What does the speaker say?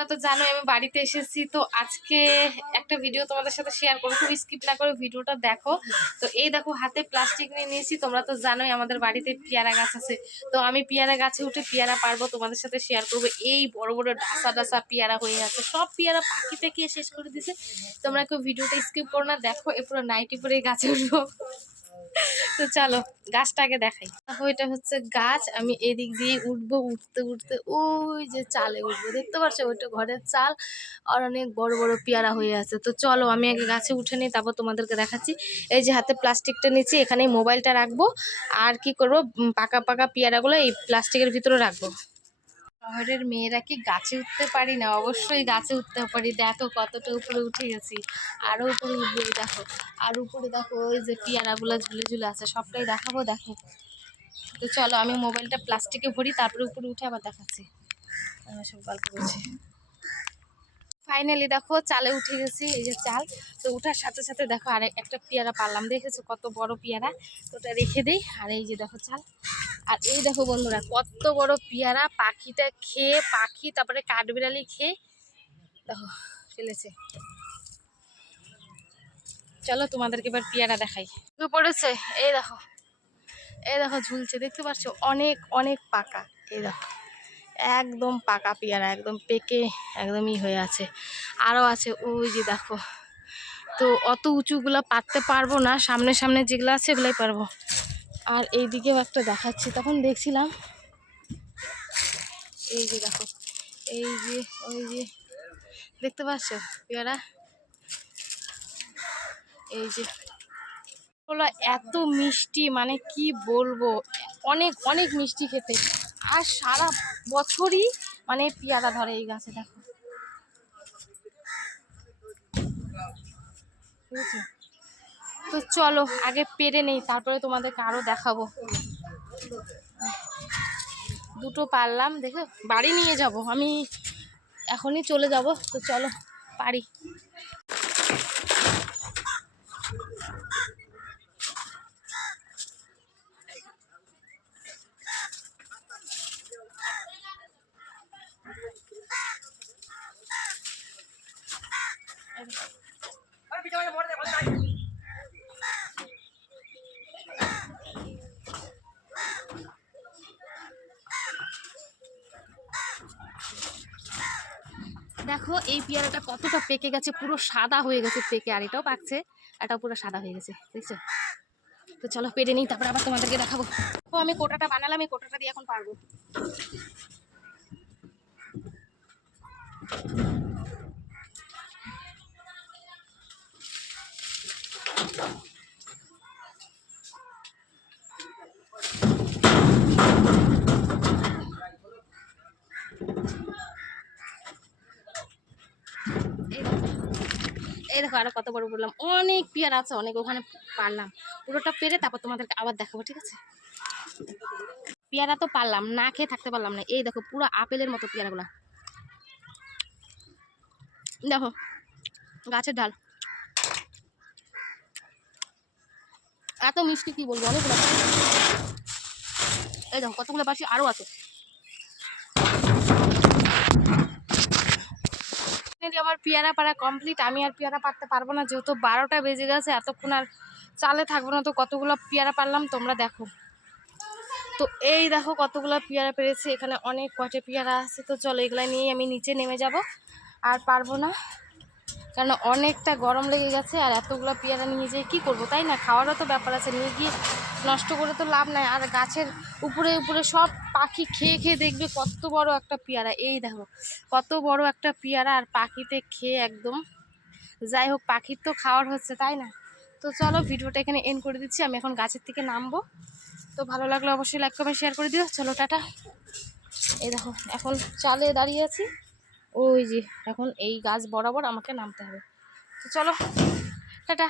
তোমরা তো জানো আমি বাড়িতে এসেছি। তো আজকে একটা ভিডিও তোমাদের সাথে শেয়ার করব। খুব স্কিপ না করে ভিডিওটা দেখো। তো এই দেখো, হাতে প্লাস্টিক নিয়ে নিয়েছি। তোমরা তো জানোই, আমাদের বাড়িতে পেয়ারা গাছ আছে। তো আমি পেয়ারা গাছে উঠে পেয়ারা পারব তোমাদের সাথে শেয়ার করব। এই বড় বড় ডাসা ডাসা পেয়ারা হয়ে আছে। সব পেয়ারা পাখিতে খেয়ে শেষ করে দিছে। তোমরা কেউ ভিডিওটা স্কিপ করো না। দেখো, এ পুরো নাইটি পরে গাছে উঠবো তো চলো গাছটা আগে দেখাই। দেখো, এটা হচ্ছে গাছ, আমি এদিক দিয়ে উঠবো, উঠতে উঠতে ওই যে চালে উঠবো। দেখতে পাচ্ছ, ওইটা ঘরের চাল আর অনেক বড় বড় পেয়ারা হয়ে আছে। তো চলো, আমি আগে গাছে উঠে নিই, তারপর তোমাদেরকে দেখাচ্ছি। এই যে হাতে প্লাস্টিকটা নিচ্ছি এখানে মোবাইলটা রাখব। আর কি করব পাকা পাকা পেয়ারাগুলো এই প্লাস্টিকের ভিতরে রাখব। শহরের মেয়েরা কি গাছে উঠতে পারি না? অবশ্যই গাছে উঠতে পারি। দেখো কতটা উপরে উঠে গেছি। আরও উপরে উঠবে, দেখো। আর উপরে দেখো ওই যে পেয়ারাগুলো ঝুলে ঝুলে আছে। সবটাই দেখাবো, দেখো। তো চলো, আমি মোবাইলটা প্লাস্টিকে ভরি, তারপরে উপরে উঠে আবার দেখাচ্ছি। সব গল্প করছি। ফাইনালি দেখো, চালে উঠে গেছি, এই যে চাল। তো উঠার সাথে সাথে দেখো, আর একটা পেয়ারা পারলাম। দেখেছ কত বড় পেয়ারা? তো ওটা রেখে দিই। আর এই যে দেখো চাল। আর এই দেখো বন্ধুরা, কত বড় পেয়ারা, পাখিটা খেয়ে, পাখি, তারপরে কাঠবিড়ালি খেয়ে, দেখো ফেলেছে চলো তোমাদেরকে এবার পেয়ারা দেখাই। পড়েছে, এই দেখো এই দেখো ঝুলছে, দেখতে পাচ্ছ? অনেক অনেক পাকা, এই দেখো। একদম পাকা পেয়ারা, একদম পেকে, একদমই হয়ে আছে। আরও আছে, ওই যে দেখো। তো অত উঁচুগুলো পারতে পারব না, সামনে সামনে যেগুলো আছে এগুলোই পারব। আর এই দিকেও একটা দেখাচ্ছি। তখন দেখছিলাম এই যে দেখো, এই যে, ওই যে, দেখতে পাচ্ছ পেয়ারা? এই যে হলো এত মিষ্টি মানে কি বলব, অনেক অনেক মিষ্টি খেতে। আর সারা বছরই মানে পেয়ারা ধরে এই গাছে, দেখো। বুঝেছ তো চলো, আগে পেরে নেই, তারপরে তোমাদেরকে আরও দেখাবো। দুটো পারলাম, দেখো, বাড়ি নিয়ে যাব, আমি এখনই চলে যাব, তো চলো, পারি। দেখো, এই পেয়ারাটা কতটা পেকে গেছে, পুরো সাদা হয়ে গেছে পেকে, আর এটাও পাকছে, এটাও পুরো সাদা হয়ে গেছে, দেখছ? তো চলো, পেরে নিই, তারপর আবার তোমাদেরকে দেখাবো। ও আমি কোটাটা বানালাম, এই কোটাটা দিয়ে এখন পারব। এই দেখো আরও কত বড় বললাম। অনেক পেয়ারা আছে, অনেক, ওখানে পারলাম। পুরোটা পেরে তারপর তোমাদেরকে আবার দেখাবো, ঠিক আছে? পেয়ারা তো পারলাম, না খেয়ে থাকতে পারলাম না। এই দেখো, পুরো আপেলের মতো পেয়ারাগুলো। দেখো, গাছের ডাল। এত মিষ্টি কি বলব, অনেকগুলো। এই দেখো, কতগুলো পাশে আরও আছে। ফাইনালি আমার পেয়ারা পাড়া কমপ্লিট আমি আর পেয়ারা পারতে পারব না। যেহেতু বারোটা বেজে গেছে, এতক্ষণ আর চালে থাকব না, তো কতগুলো পেয়ারা পারলাম তোমরা দেখো। তো এই দেখো কতগুলো পেয়ারা পেরেছি, এখানে অনেক কয়টা পেয়ারা আছে। তো চলো এগুলো নিয়েই আমি নিচে নেমে যাব। আর পারব না, কারণ অনেকটা গরম লেগে গেছে, আর এতগুলো পেয়ারা নিয়ে যেয়ে কী করব, তাই না? খাওয়ারও তো ব্যাপার আছে, নিয়ে গিয়ে নষ্ট করে তো লাভ নাই। আর গাছের উপরে উপরে সব পাখি খেয়ে খেয়ে দেখবে কত বড় একটা পেয়ারা। এই দেখো, কত বড় একটা পেয়ারা আর পাখিতে খেয়ে একদম। যাই হোক, পাখির তো খাওয়ার হচ্ছে, তাই না? তো চলো, ভিডিওটা এখানে এন্ড করে দিচ্ছি। আমি এখন গাছের থেকে নামবো। তো ভালো লাগলে অবশ্যই লাইক কমেন্ট শেয়ার করে দিও। চলো, টাটা। এই দেখো, এখন চালে দাঁড়িয়ে আছি। ওই যে, এখন এই গাছ বরাবর আমাকে নামতে হবে। তো চলো, টাটা।